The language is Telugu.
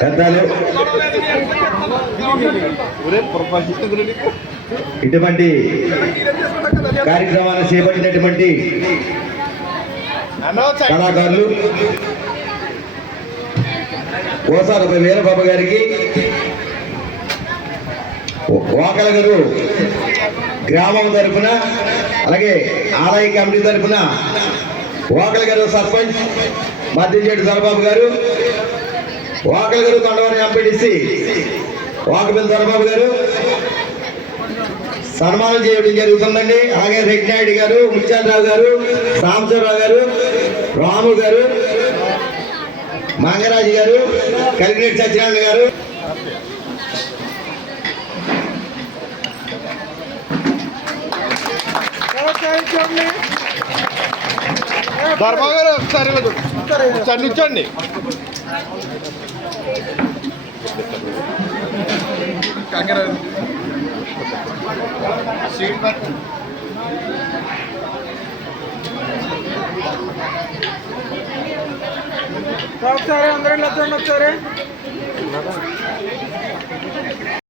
పెద్దలు ఇటువంటి కార్యక్రమాన్ని చేపట్టినటువంటి కళాకారులు కోసారపై వీరబాబు గారికి, వాకల గారు గ్రామం తరఫున, అలాగే ఆలయ కమిటీ తరఫున వాకల గారు సర్పంచ్ మద్దించేటి దొరబాబు గారు, వాకల గారు కొండవని ఎంపీటీసీ వాకపల్లి దొరబాబు గారు సన్మానం చేయడం జరుగుతుందండి. అలాగే రెడ్డినాయుడు గారు, ముత్యాలరావు గారు, సాంబశివరావు గారు, రాము గారు, మంగరాజు గారు, కలిగిరెడ్డి సత్యనారాయణ గారు, ధర్మ గారు ఒకసారి నుంచండి. ఒకసారి అందరూ వచ్చారే.